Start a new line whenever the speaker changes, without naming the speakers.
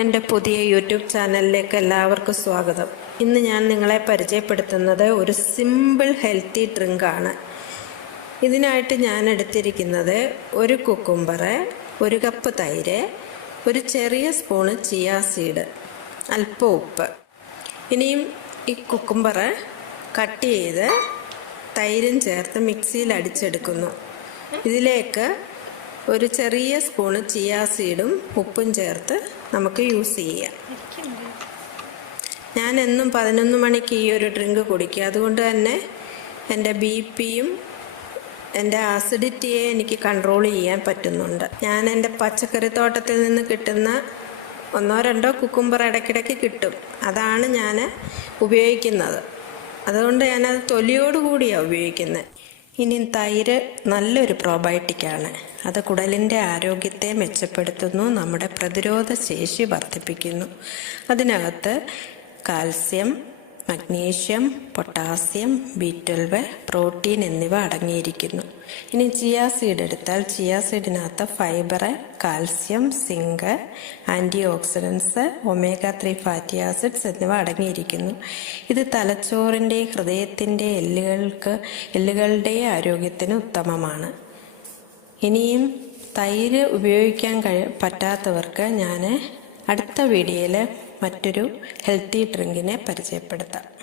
എന്റെ പുതിയ യൂട്യൂബ് ചാനലിലേക്ക് എല്ലാവർക്കും സ്വാഗതം. ഇന്ന് ഞാൻ നിങ്ങളെ പരിചയപ്പെടുത്തുന്നത് ഒരു സിമ്പിൾ ഹെൽത്തി ഡ്രിങ്കാണ് ഇതിനായിട്ട് ഞാൻ എടുത്തിരിക്കുന്നത് ഒരു കുക്കുംബറ് ഒരു കപ്പ് തൈര് ഒരു ചെറിയ സ്പൂണ് ചിയാ സീഡ് അല്പം ഉപ്പ്. ഇനിയും ഈ കുക്കുംബറ് കട്ട് ചെയ്ത് തൈരും ചേർത്ത് മിക്സിയിൽ അടിച്ചെടുക്കുന്നു. ഇതിലേക്ക് ഒരു ചെറിയ സ്പൂണ് ചിയാ സീഡും ഉപ്പും ചേർത്ത് നമുക്ക് യൂസ് ചെയ്യാം. ഞാൻ എന്നും പതിനൊന്ന് മണിക്ക് ഈ ഒരു ഡ്രിങ്ക് കുടിക്കും. അതുകൊണ്ട് തന്നെ എന്റെ ബി പിയും എന്റെ ആസിഡിറ്റിയെ എനിക്ക് കൺട്രോൾ ചെയ്യാൻ പറ്റുന്നുണ്ട്. ഞാൻ എന്റെ പച്ചക്കറി തോട്ടത്തിൽ നിന്ന് കിട്ടുന്ന ഒന്നോ രണ്ടോ കുക്കുംബർ ഇടയ്ക്കിടയ്ക്ക് കിട്ടും. അതാണ് ഞാൻ ഉപയോഗിക്കുന്നത്. അതുകൊണ്ട് ഞാനത് തൊലിയോടുകൂടിയാണ് ഉപയോഗിക്കുന്നത് ഇനി തൈര് നല്ലൊരു പ്രോബയോട്ടിക്കാണ്. അത് കുടലിന്റെ ആരോഗ്യത്തെ മെച്ചപ്പെടുത്തുന്നു നമ്മുടെ പ്രതിരോധ ശേഷി വർദ്ധിപ്പിക്കുന്നു. അതിനകത്ത് calcium magnesium potassium B twelve protein എന്നിവ അടങ്ങിയിരിക്കുന്നു. ഇനി ചിയാ സീഡ് എടുത്താൽ chia സീഡിനകത്ത് fibre calcium zinc antioxidants omega three fatty acids എന്നിവ അടങ്ങിയിരിക്കുന്നു. ഇത് തലച്ചോറിന്റെ ഹൃദയത്തിന്റെ എല്ലുകൾക്ക് എല്ലുകളുടെ ആരോഗ്യത്തിന് ഉത്തമമാണ്. ഇനിയും തൈര് ഉപയോഗിക്കാൻ കഴി പറ്റാത്തവർക്ക് ഞാൻ അടുത്ത വീഡിയോയിൽ മറ്റൊരു ഹെൽത്തി ഡ്രിങ്കിനെ പരിചയപ്പെടുത്താം.